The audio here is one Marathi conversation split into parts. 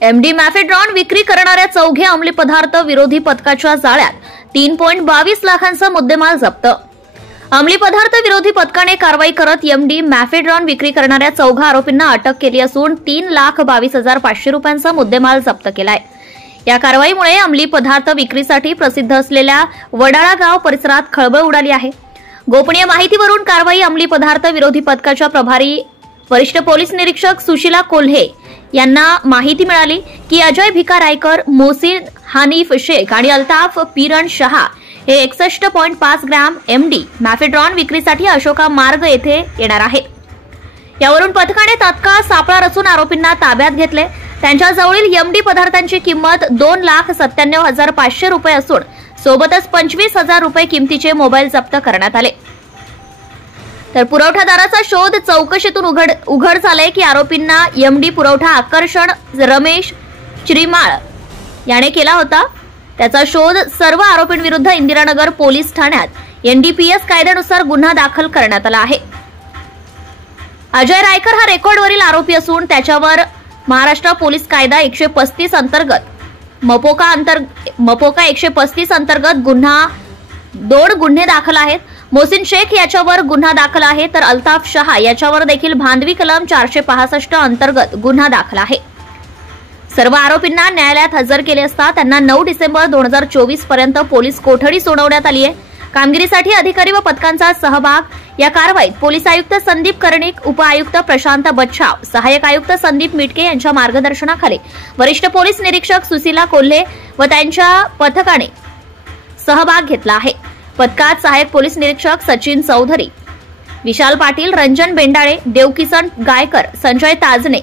एमडी मॅफेड्रॉन विक्री करणाऱ्या चौघे अंमली पदार्थ विरोधी पथकाच्या जाळ्यात 3.22 लाखांचा मुद्देमाल जप्त। अंमली पदार्थ विरोधी पथकाने कारवाई करत एमडी मॅफेड्रॉन विक्री करणाऱ्या चौघा आरोपींना अटक केली असून 3,22,500 रुपयांचा मुद्देमाल जप्त केलाय। या कारवाईमुळे अंमली पदार्थ विक्रीसाठी प्रसिद्ध असलेल्या वडाळा गाव परिसरात खळबळ उडाली आहे। गोपनीय माहितीवरून कारवाई अंमली पदार्थ विरोधी पथकाच्या प्रभारी वरिष्ठ पोलीस निरीक्षक सुशीला कोल्हे यांना माहिती मिळाली की अजय भिका रायकर, मोहसिन हानिफ शेख आणि अल्ताफ पीरन शहा हे 61.5 ग्रॅम एमडी मॅफेड्रॉन विक्रीसाठी अशोका मार्ग येथे येणार आहेत। यावरून पथकाने तात्काळ सापळा रचून आरोपींना ताब्यात घेतले। त्यांच्याजवळील एमडी पदार्थांची किंमत 2,97,500 रुपये असून सोबतच 25,000 रुपये किमतीचे मोबाईल जप्त करण्यात आले। तर पुरवठादाराचा शोध चौकशीतून उघड झाले की आरोपींना एमडी पुरवठा आकर्षण रमेश चिरीमाळ याने केला होता। त्याचा शोध सर्व आरोपींविरुद्ध इंदिरानगर पोलीस ठाण्यात एनडीपीएस कायद्यानुसार गुन्हा दाखल करण्यात आला आहे। अजय रायकर हा रेकॉर्डवरील आरोपी असून त्याच्यावर महाराष्ट्र पोलीस कायदा 135 अंतर्गत मपोका 135 अंतर्गत 2 गुन्हे दाखल आहेत। मोहसिन शेख याच्यावर गुन्हा दाखल आहे तर अल्ताफ शहा याच्यावर देखील भांडवी कलम 465 अंतर्गत गुन्हा दाखल आहे। सर्व आरोपींना न्यायालयात हजर केले असता त्यांना 9 डिसेंबर 2024 पर्यंत पोलीस कोठडी सोडवण्यात आली आहे। कामगिरीसाठी अधिकारी व पथकांचा सहभाग। या कारवाईत पोलीस आयुक्त संदीप कर्णिक, उपआयुक्त प्रशांत बच्छाव, सहाय्यक आयुक्त संदीप मिटके यांच्या मार्गदर्शनाखाली वरिष्ठ पोलीस निरीक्षक सुशीला कोल्हे व त्यांच्या पथकाने सहभाग घेतला आहे। पथकात सहाय्यक पोलीस निरीक्षक सचिन चौधरी, विशाल पाटील, रंजन बेंडाळे, देवकिसन गायकर, संजय ताजने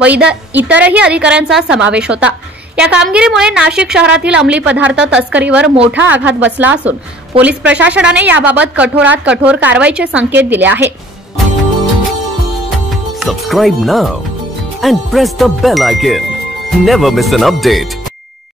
व इतरही अधिकाऱ्यांचा समावेश होता। या कामगिरीमुळे नाशिक शहरातील अंमली पदार्थ तस्करीवर मोठा आघात बसला असून पोलीस प्रशासनाने याबाबत कठोरात कठोर कारवाईचे संकेत दिले आहेत। Subscribe now and press the bell icon. Never miss an update.